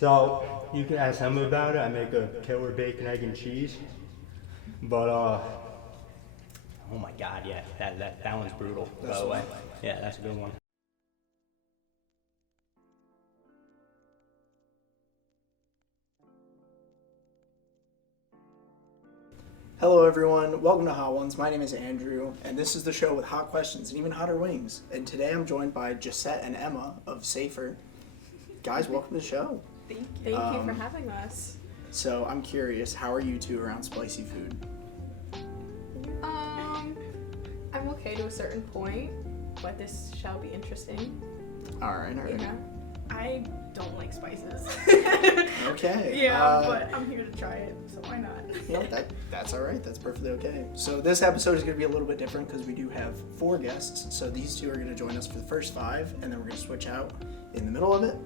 So you can ask him about it. I make a killer bacon, egg, and cheese. But oh my God, yeah, that one's brutal. By the way, yeah, that's a good one. Hello, everyone. Welcome to Hot Ones. My name is Andrew, and this is the show with hot questions and even hotter wings. And today I'm joined by Gisette and Emma of Safer. Guys, welcome to the show. Thank you. Thank you for having us. So I'm curious, how are you two around spicy food? I'm okay to a certain point, but this shall be interesting. All right. Yeah. I don't like spices. Okay. Yeah, but I'm here to try it, so why not? That's all right. That's perfectly okay. So this episode is going to be a little bit different because we do have 4 guests. So these 2 are going to join us for the first 5, and then we're going to switch out in the middle of it.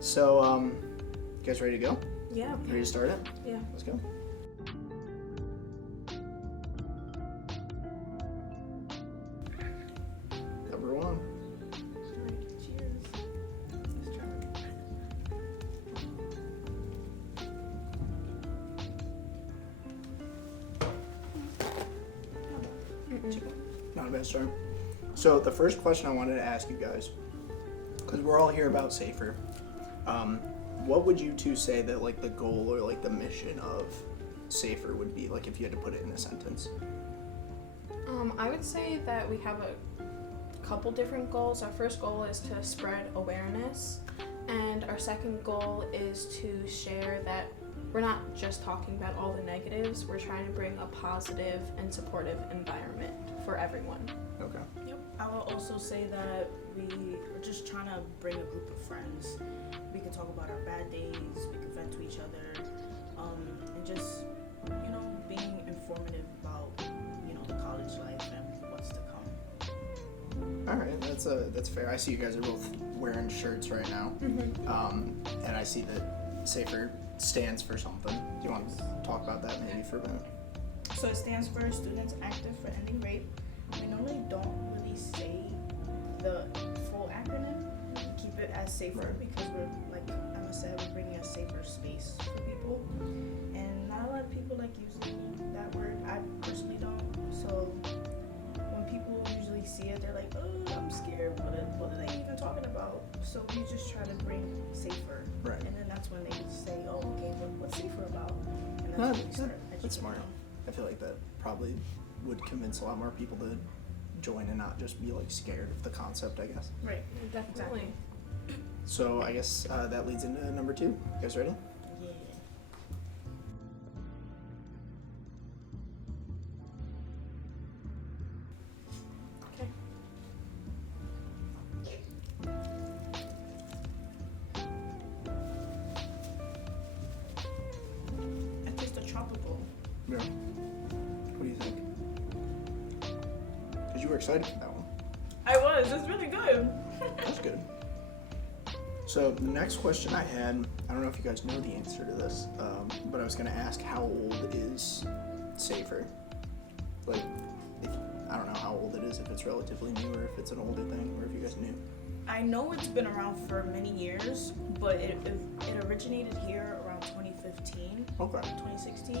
So, you guys ready to go? Yeah. Ready to start it? Yeah. Let's go. Number 1. Alright, cheers. Let's try it. Not a bad start. So the first question I wanted to ask you guys, because we're all here about Safer, what would you two say that like the goal or like the mission of Safer would be, like if you had to put it in a sentence? I would say that we have a couple different goals. Our first goal is to spread awareness, and our second goal is to share that we're not just talking about all the negatives, we're trying to bring a positive and supportive environment for everyone. Okay. Yep. I will also say that we're just trying to bring a group of friends. We can talk about our bad days, we can vent to each other, and just, being informative about, the college life and what's to come. All right, that's fair. I see you guys are both wearing shirts right now, and I see that Safer stands for something. Do you want to talk about that maybe for a minute? So it stands for Students Active for Ending Rape. We normally don't really say the full acronym. We keep it as Safer because we're, like Emma said, we're bringing a safer space for people. And not a lot of people like using that word. I personally don't. So when people usually see it, they're like, oh, I'm scared. What are they even talking about? So we just try to bring safer. Right. And then that's when they say, oh, okay, what's safer about? And that's No, when we start educating that's smart. them. I feel like that probably would convince a lot more people to join and not just be like scared of the concept, I guess. Right. Definitely. So I guess that leads into number 2. You guys ready? Yeah. Okay. I taste a tropical. Yeah. What do you think? Because you were excited for that one. I was. It's really good. That's good. So the next question I had, I don't know if you guys know the answer to this, but I was going to ask how old is Safer? Like, I don't know how old it is, if it's relatively new or if it's an older thing, or if you guys knew. I know it's been around for many years, but it originated here around 2015, Okay. 2016.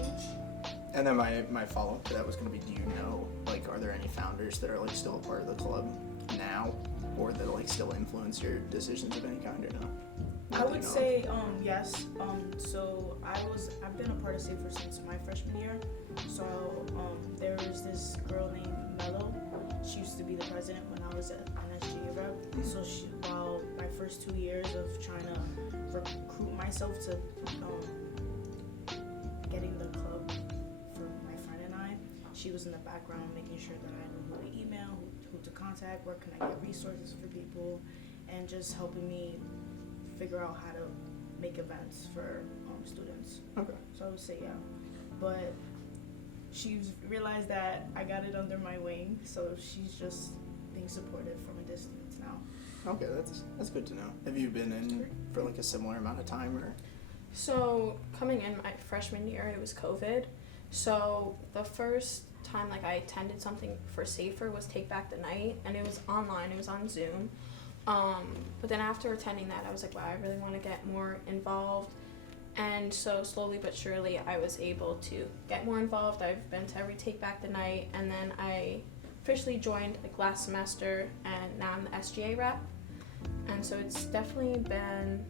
And then my follow-up to that was going to be, do you know, like, are there any founders that are, like, still a part of the club now, or that, like, still influence your decisions of any kind, or no? I would say yes. So I've been a part of Safer since my freshman year. So there was this girl named Mello. She used to be the president when I was at NSG rep. So while my first 2 years of trying to recruit myself to getting the club for my friend and I, she was in the background making sure that I knew who to email, who to contact, where can I get resources for people, and just helping me figure out how to make events for students. Okay. So I would say yeah. But she's realized that I got it under my wing, so she's just being supportive from a distance now. Okay, that's good to know. Have you been in for, like, a similar amount of time, or? So coming in my freshman year, it was COVID. So the first time like I attended something for Safer was Take Back the Night, and it was online. It was on Zoom. But then after attending that, I was like, wow, I really want to get more involved. And so slowly but surely, I was able to get more involved. I've been to every Take Back the Night, and then I officially joined like last semester, and now I'm the SGA rep. And so it's definitely been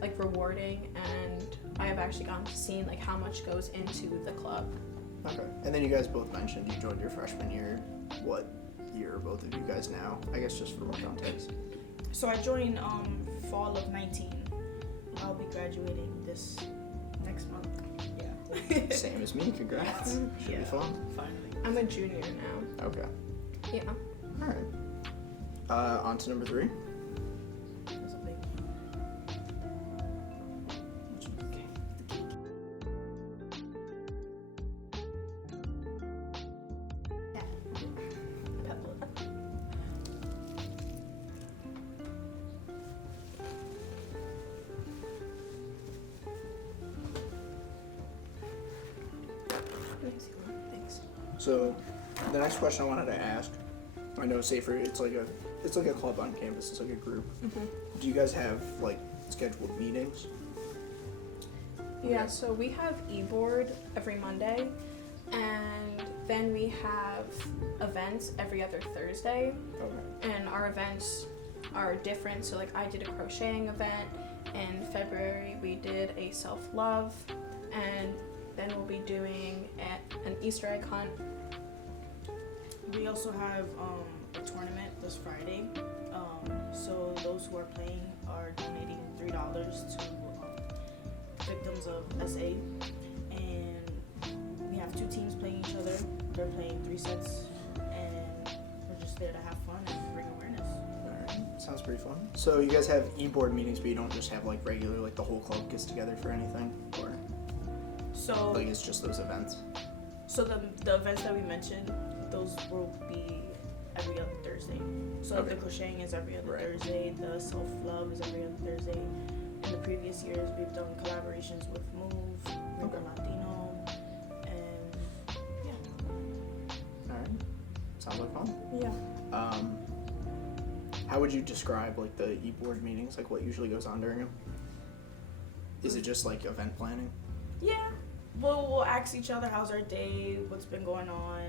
like rewarding, and I have actually gotten to see like how much goes into the club. Okay. And then you guys both mentioned you joined your freshman year. What year are both of you guys now? I guess just for more context. So I joined fall of 19. I'll be graduating this next month. Yeah. Same as me. Congrats. Should be Yeah. fun. Finally. I'm a junior now. Okay. Yeah. All right. On to number 3. That's a big Thanks. So, the next question I wanted to ask, I know Safer, it's like a club on campus. It's like a group. Do you guys have like scheduled meetings? Yeah, so we have e-board every Monday, and then we have events every other Thursday, Okay. and our events are different. So like I did a crocheting event in February, we did a self-love, and then we'll be doing an Easter egg hunt. We also have a tournament this Friday. So those who are playing are donating $3 to victims of SA. And we have 2 teams playing each other. They're playing 3 sets, and we're just there to have fun and bring awareness. Alright, sounds pretty fun. So you guys have e-board meetings, but you don't just have like regular, like the whole club gets together for anything? Or So like it's just those events? So the events that we mentioned, those will be every other Thursday. So like Okay. the crocheting is every other Right. Thursday, the self-love is every other Thursday. In the previous years, we've done collaborations with Move, Rico Okay. Latino, and yeah. Alright, sounds like fun. Yeah. How would you describe like the e-board meetings? Like what usually goes on during them? Is it just like event planning? Yeah. We'll ask each other how's our day, what's been going on.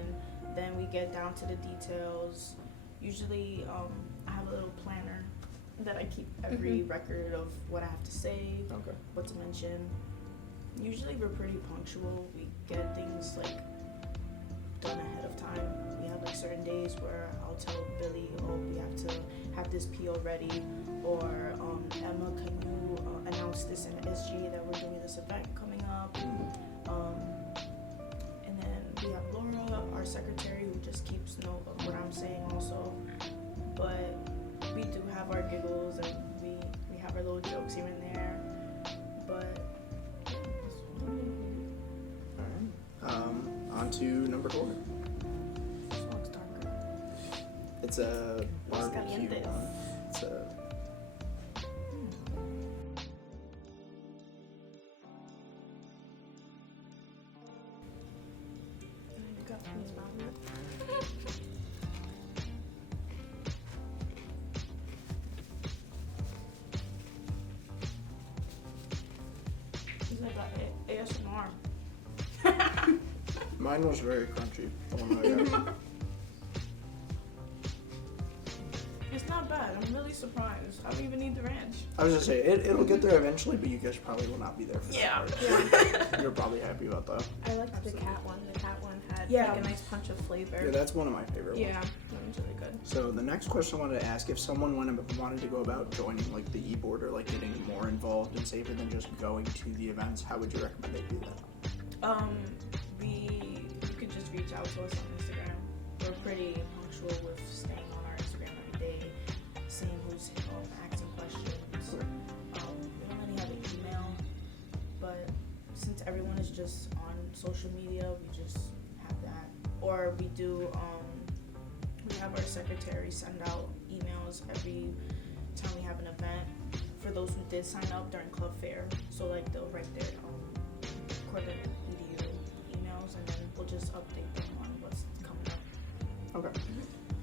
Then we get down to the details. Usually, I have a little planner that I keep every record of what I have to say, Okay. what to mention. Usually we're pretty punctual. We get things like done ahead of time. We have like certain days where I'll tell Billy, oh, we have to have this PO ready, or Emma, can you announce this in SG that we're doing this event coming up? And then we have Laura, our secretary, who just keeps note of what I'm saying also. But we do have our giggles, and we have our little jokes here and there. But Alright. On to number 4. this one's darker. It's a barbecue calientes. one. It's a It's like a ASMR. Mine was very crunchy. The one that I got. It's not bad. I'm really surprised. I don't even need the ranch. I was just saying it'll get there eventually, but you guys probably will not be there for Yeah. that part. You're probably happy about that. I liked the cat one. The cat one had Yeah. like a nice punch of flavor. Yeah, that's one of my favorite Yeah, ones. that one's really good. So the next question I wanted to ask, if someone wanted to go about joining like the e-board or like getting more involved and safer than just going to the events, how would you recommend they do that? You could just reach out to us on Instagram. We're pretty punctual with staying on our Instagram every day, seeing who's asking questions. We don't really have an email, but since everyone is just on social media, we just have that. Or we do, we have our secretary send out emails every time we have an event for those who did sign up during club fair. So like they'll write their quarterly emails, and then we'll just update them on what's coming up. Okay.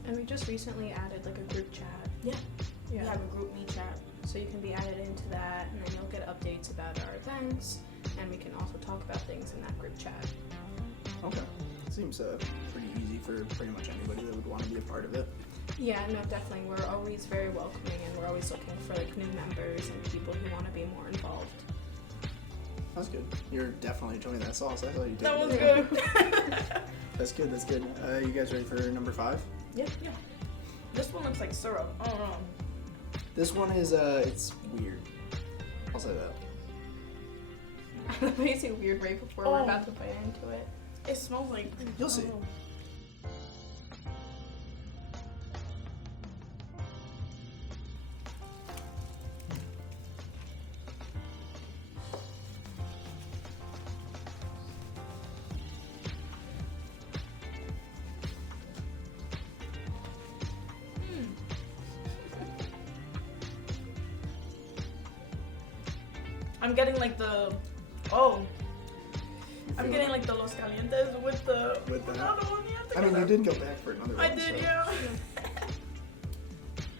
And we just recently added like a group chat. Yeah. Yeah. We have a group me chat. So you can be added into that, and then you'll get updates about our events, and we can also talk about things in that group chat. Okay. Seems pretty easy for pretty much anybody that would want to be a part of it. Yeah, no, definitely. We're always very welcoming, and we're always looking for like new members and people who want to be more involved. That's good. You're definitely enjoying that sauce. I thought you did. That was good. That's good. That's good. You guys ready for number 5? Yeah. This one looks like syrup. I don't know. This one is it's weird. I'll say that. It say weird right before we're about to bite into it. It smells like. You'll see. Oh. I'm getting like the. Oh. I'm getting like the Los Calientes with the. With the. Another one, yeah. I mean, you did go back for another one. I did, so. yeah.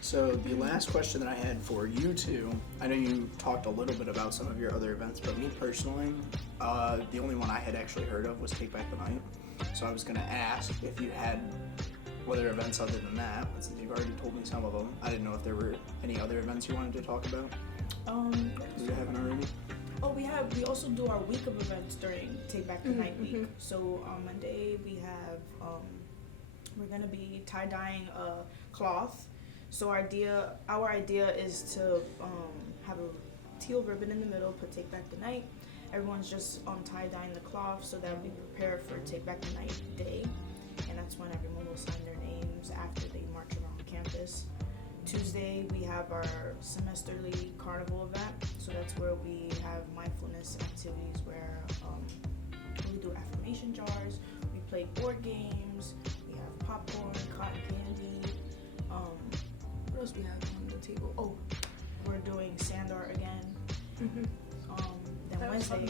So the last question that I had for you two, I know you talked a little bit about some of your other events, but me personally, the only one I had actually heard of was Take Back the Night. So I was going to ask if you had other events other than that, but since you've already told me some of them, I didn't know if there were any other events you wanted to talk about. Because you haven't already. Oh, we also do our week of events during Take Back the Night week. So on Monday we have we're gonna be tie dyeing a cloth. So our idea is to have a teal ribbon in the middle, put Take Back the Night. Everyone's just tie dyeing the cloth so that we prepare for Take Back the Night day, and that's when everyone will sign their names after they march around campus. Tuesday we have our semesterly carnival event, so that's where we have mindfulness activities where we do affirmation jars, we play board games, we have popcorn, cotton candy. What else we have on the table? Oh, we're doing sand art again. Then That was Wednesday, fun.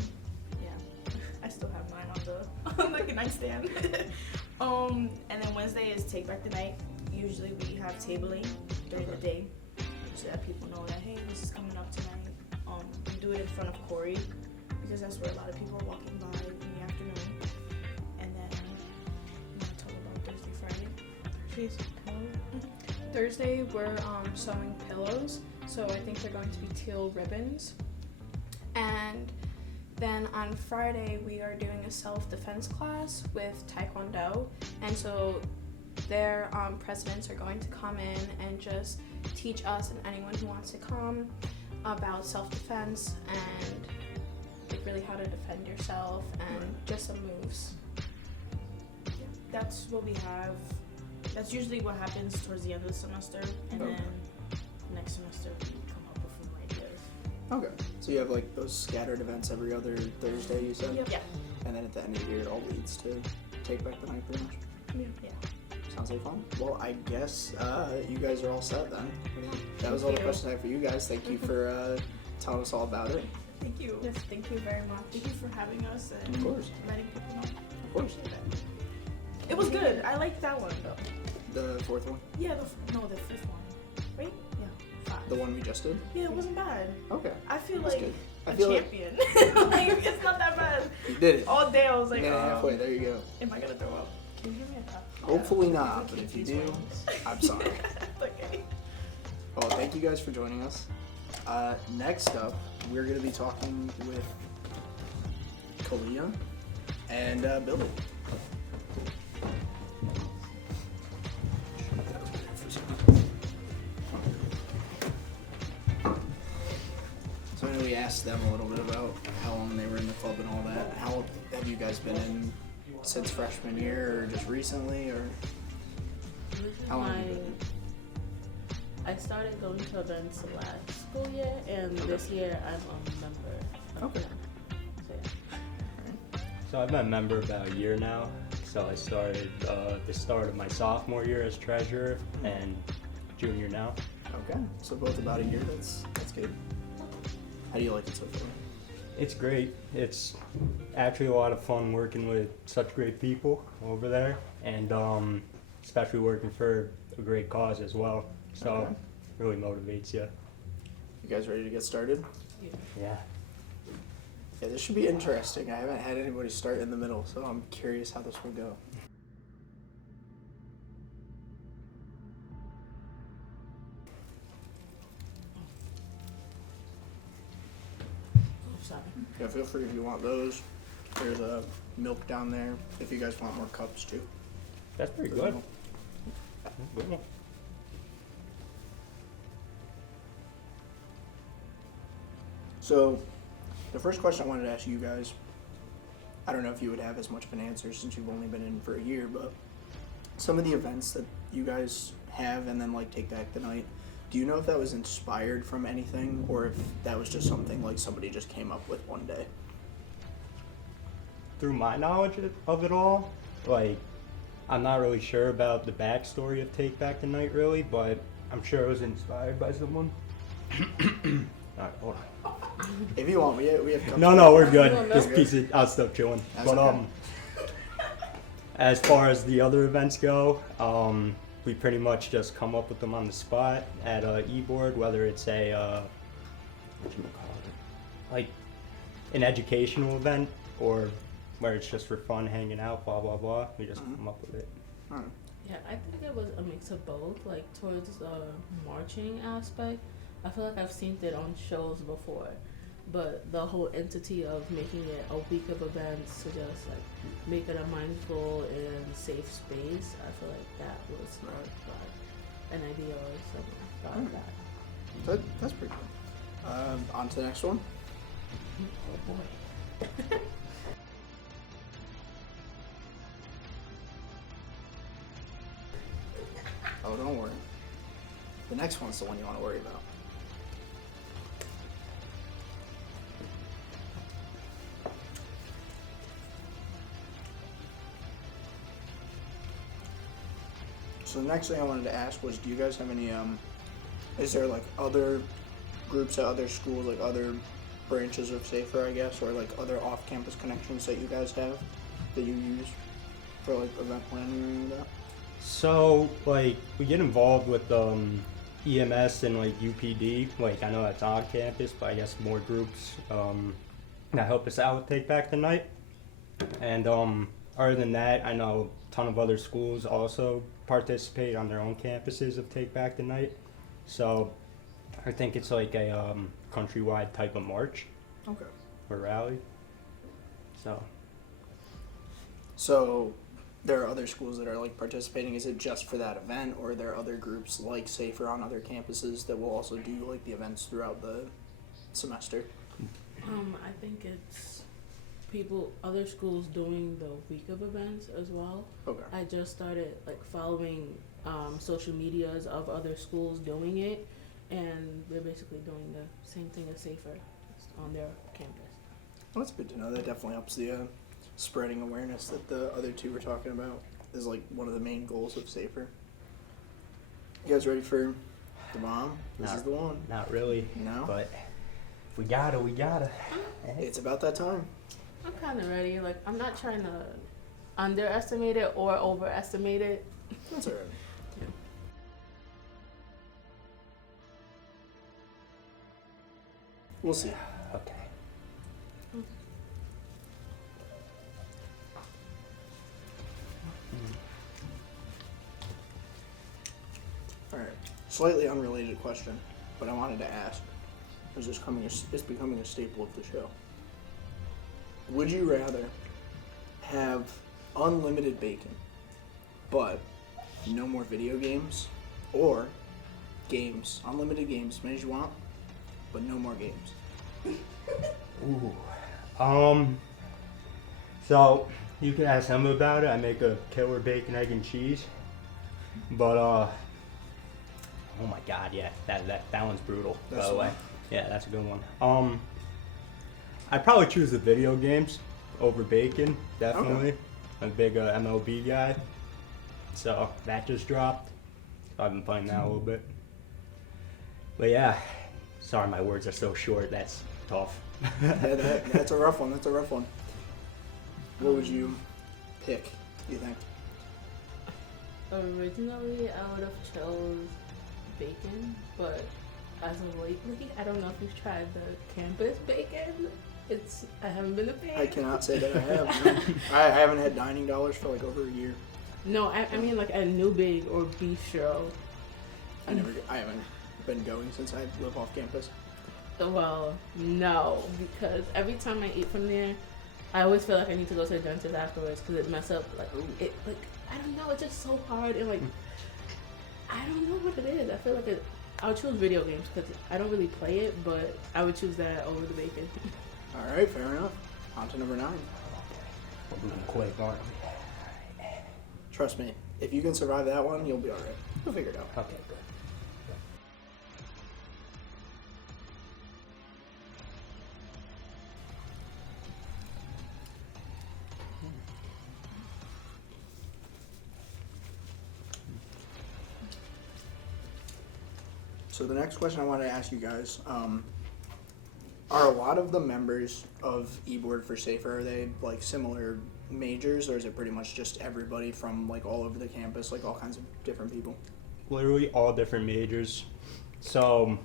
yeah, I still have mine on the nightstand. And then Wednesday is Take Back the Night. Usually we have tabling during the day so that people know that, hey, this is coming up tonight. We do it in front of Corey because that's where a lot of people are walking by in the afternoon. And then you want to talk about Thursday, Friday? Thursday we're sewing pillows, so I think they're going to be teal ribbons. And then on Friday we are doing a self-defense class with Taekwondo, and so their presidents are going to come in and just teach us and anyone who wants to come about self-defense and like really how to defend yourself and just some moves. Yeah, that's what we have. That's usually what happens towards the end of the semester, and then next semester we come up with new ideas. Okay. So you have like those scattered events every other Thursday, you said? Yeah. And then at the end of the year, it all leads to Take Back the Night, pretty much. Yeah. Sounds like fun. Well, I guess you guys are all set then. That was all the Thank you. questions I have for you guys. Thank you for telling us all about it. Thank you. Yes, thank you very much. Thank you for having us and Of course. letting people know. Of course. It was good. I liked that one though. The fourth one? Yeah, the fifth one. Right? Yeah, 5. The one we just did? Yeah, it wasn't bad. Okay. I feel That's like good. I a feel like champion. Like, it's not that bad. you did it. All day I was like, You made it halfway. There you go. am I gonna throw up? Can you hear me at that? Hopefully not, but if you do, I'm sorry. Okay. Well, thank you guys for joining us. Next up, we're going to be talking with Kalia and Billy. So I know we asked them a little bit about how long they were in the club and all that. How have you guys been in since freshman year, or just recently, or how long have you been in? I started going to events last school year, and this year I'm a member. Okay. So yeah. So I've been a member about a year now. So I started the start of my sophomore year as treasurer and junior now. Okay, so both about a year. That's good. How do you like it so far? It's great. It's actually a lot of fun working with such great people over there, and especially working for a great cause as well. So Okay. really motivates you. You guys ready to get started? Yeah. Yeah, this should be interesting. I haven't had anybody start in the middle, so I'm curious how this will go. Oh, sorry. Yeah, feel free if you want those. There's milk down there. If you guys want more cups too. That's pretty good. Good. So, the first question I wanted to ask you guys, I don't know if you would have as much of an answer since you've only been in for a year, but some of the events that you guys have and then like take back the night, do you know if that was inspired from anything or if that was just something like somebody just came up with one day? Through my knowledge of it all, like, I'm not really sure about the backstory of Take Back the Night really, but I'm sure it was inspired by someone. Alright, hold on. If you want, we have cups. No, we're good. No, no. This piece of, I'll stop chilling. That's But okay. as far as the other events go, we pretty much just come up with them on the spot at a e-board, whether it's a like an educational event or where it's just for fun, hanging out, blah blah blah. We just come up with it. Alright. Yeah, I think it was a mix of both. Like towards the marching aspect, I feel like I've seen it on shows before, but the whole entity of making it a week of events to just like make it a mindful and safe space, I feel like that was sparked by an idea or something. Thought of that. That's pretty cool. On to the next one. Oh boy. Oh, don't worry. The next one's the one you want to worry about. So the next thing I wanted to ask was, do you guys have any, is there like other groups at other schools, like other branches of Safer, I guess, or like other off-campus connections that you guys have that you use for like event planning or anything like that? So, like, we get involved with EMS and like UPD. Like, I know that's on campus, but I guess more groups that help us out with Take Back the Night. And other than that, I know a ton of other schools also participate on their own campuses of Take Back the Night. So, I think it's like a countrywide type of march Okay. or rally. So there are other schools that are like participating. Is it just for that event, or are there other groups like Safer on other campuses that will also do like the events throughout the semester? I think it's other schools doing the week of events as well. Okay. I just started like following social medias of other schools doing it, and they're basically doing the same thing as Safer on their campus. Well, that's good to know. That definitely helps the spreading awareness that the other two were talking about is like one of the main goals of Safer. You guys ready for the bomb? This is the one. Not really, No? but if we gotta, we gotta. It's about that time. I'm kind of ready. Like, I'm not trying to underestimate it or overestimate it. That's alright. We'll see. Okay. Alright. Slightly unrelated question, but I wanted to ask. It's becoming a staple of the show. Would you rather have unlimited bacon, but no more video games, or games, unlimited games, as many as you want, but no more games? Ooh. So you can ask him about it. I make a killer bacon, egg, and cheese. But oh my god, yeah, that one's brutal. That's by the the way, one. yeah, that's a good one. I'd probably choose the video games over bacon, definitely. I'm a big MLB guy, so that just dropped. So I've been playing that a little bit. But yeah, sorry, my words are so short. That's tough. Yeah, that's a rough one. That's a rough one. What would you pick, do you think? Originally, I would have chose bacon, but as of lately, I don't know if you've tried the campus bacon. I haven't been a fan. I cannot say that I have. No. I haven't had dining dollars for like over a year. No, I mean like at New Big or Bistro. I haven't been going since I live off campus. Well, no, because every time I eat from there, I always feel like I need to go to the dentist afterwards because it mess up I don't know, it's just so hard and like I don't know what it is. I feel like I'll choose video games because I don't really play it, but I would choose that over the bacon. All right, fair enough. On to number 9. We're moving quick, aren't we? Trust me, if you can survive that one, you'll be all right. You'll figure it out. Okay, good. So the next question I wanted to ask you guys, are a lot of the members of eBoard for Safer, are they like similar majors, or is it pretty much just everybody from like all over the campus, like all kinds of different people? Literally all different majors. So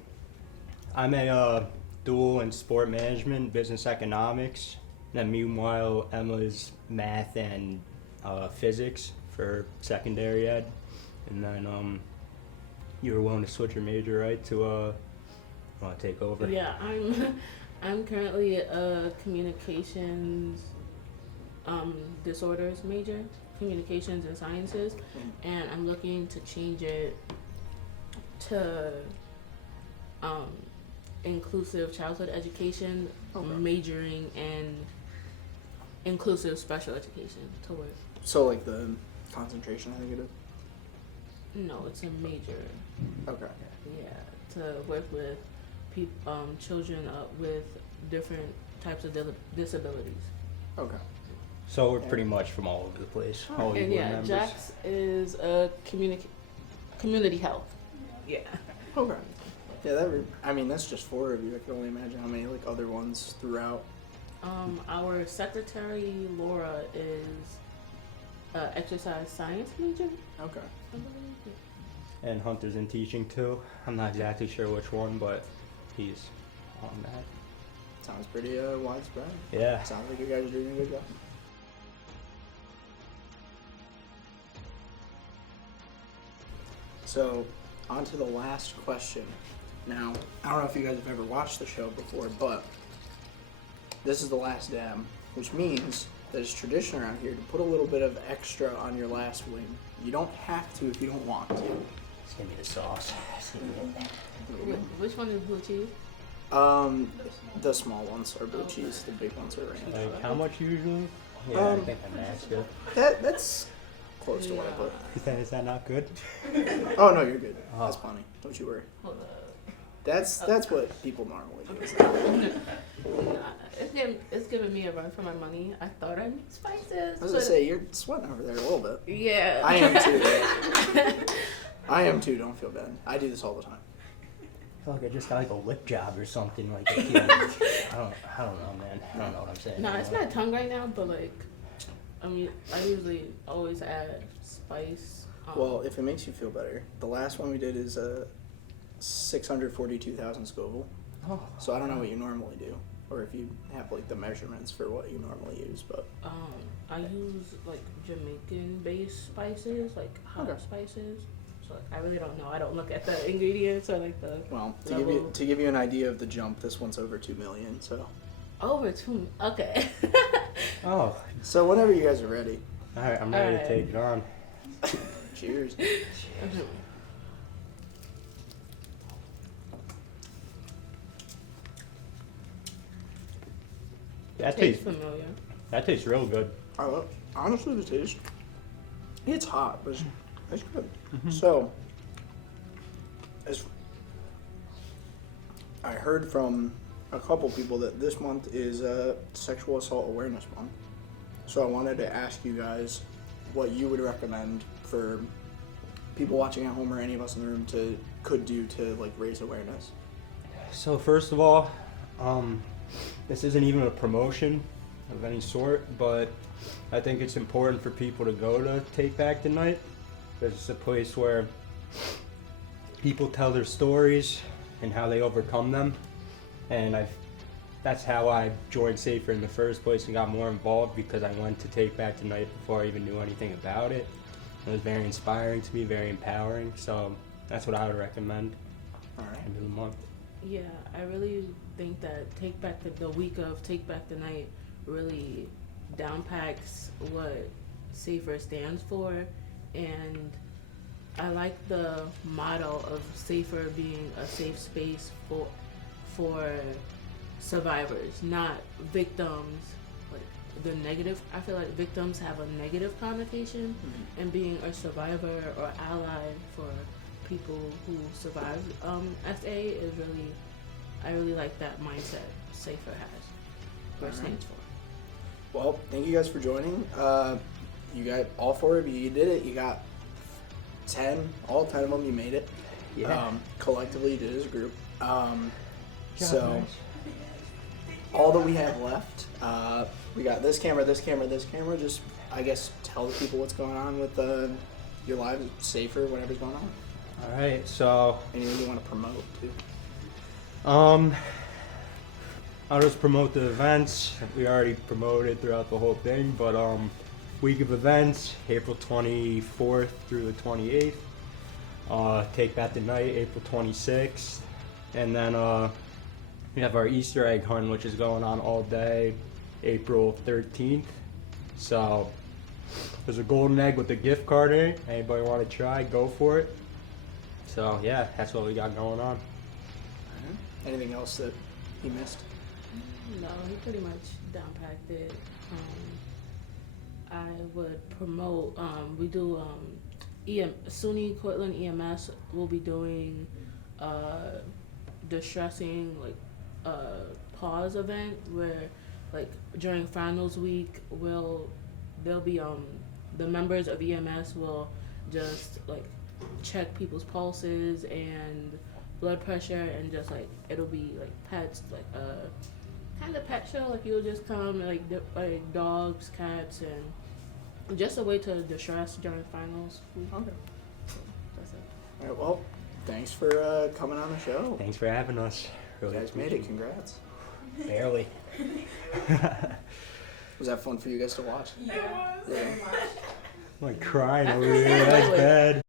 I'm a dual in sport management, business economics. And then meanwhile, Emma's math and physics for secondary ed. And then you were willing to switch your major, right, to want to take over? Yeah, I'm currently a communications disorders major, communications and sciences, and I'm looking to change it to inclusive childhood education, majoring in inclusive special education to work. So like the concentration, I think it is? No, it's a major. Okay. Yeah, to work with children with different types of disabilities. Okay. So we're pretty much from all over the place. All And eBoard yeah, members. Jax is a community health. Yeah. Okay. Yeah, that's just 4 of you. I can only imagine how many like other ones throughout. Our secretary Laura is exercise science major. Okay. I believe. And Hunter's in teaching too. I'm not exactly sure which one, but he's on that. Sounds pretty widespread. Yeah. Sounds like you guys are doing a good job. So, on to the last question. Now, I don't know if you guys have ever watched the show before, but this is the last dab, which means that it's tradition around here to put a little bit of extra on your last wing. You don't have to if you don't want to. Just give me the sauce. Which one is blue cheese? The small ones are blue cheese, the big ones are ranch. Like how much usually? Yeah, I think I maxed it. That's close to what I put. Is that not good? Oh no, you're good. Oh. That's plenty. Don't you worry. Hold up. That's what people normally do. It's giving me a run for my money. I thought I mixed spices. I was gonna say you're sweating over there a little bit. Yeah. I am too. I am too. Don't feel bad. I do this all the time. I feel like I just got like a lip job or something. Like I don't know, man. I don't know what I'm saying. No, it's my tongue right now, but like, I mean, I usually always add spice. Well, if it makes you feel better, the last one we did is 642,000 Scoville. Oh. So I don't know what you normally do, or if you have like the measurements for what you normally use, but I use like Jamaican-based spices, like hot Okay. spices. So like, I really don't know. I don't look at the ingredients or like the well, level. to give you an idea of the jump, this one's over 2 million. So Over 2. Okay. Oh. so whenever you guys are ready, All right, I'm ready to Alright. take it on. cheers. That Tastes tastes. familiar. That tastes real good. I love, honestly, the taste. It's hot, but it's good. So, as I heard from a couple people that this month is Sexual Assault Awareness Month. So I wanted to ask you guys what you would recommend for people watching at home or any of us in the room could do to like raise awareness. So first of all, this isn't even a promotion of any sort, but I think it's important for people to go to Take Back Tonight. because it's a place where people tell their stories and how they overcome them. And that's how I joined Safer in the first place and got more involved, because I went to Take Back Tonight before I even knew anything about it. It was very inspiring to me, very empowering. So that's what I would recommend. All right. End of the month. Yeah, I really think that the week of Take Back the Night really downpacks what Safer stands for, and I like the motto of Safer being a safe space for survivors, not victims. Like the negative, I feel like victims have a negative connotation, and being a survivor or ally for people who survive SA is really, I really like that mindset Safer has, or stands for. Well, thank you guys for joining. You got all 4 of you. You did it. You got 10, all 10 of them. You made it. Yeah. Collectively, you did it as a group. So Nice. all that we have left, we got this camera, this camera, this camera. Just, I guess, tell the people what's going on with your lives, Safer, whatever's going on. All right, so Anything you want to promote too? I'll just promote the events. We already promoted throughout the whole thing, but week of events, April 24th through the 28th. Take Back the Night, April 26th, and then we have our Easter egg hunt, which is going on all day, April 13th. So there's a golden egg with a gift card in it. Anybody want to try? Go for it. So yeah, that's what we got going on. Anything else that you missed? No, he pretty much downpacked it. I would promote, we do SUNY Cortland EMS will be doing distressing pause event where like during finals week there'll be the members of EMS will just like check people's pulses and blood pressure, and just like it'll be like pets, like kind of pet show, like you'll just come like dogs, cats, and just a way to distress during finals week. Okay. So that's it. All right. Well, thanks for coming on the show. Thanks for having us. You Really guys made it. Congrats. Barely. Was that fun for you guys to watch? Yeah. Yeah. I'm like crying over here. That's bad.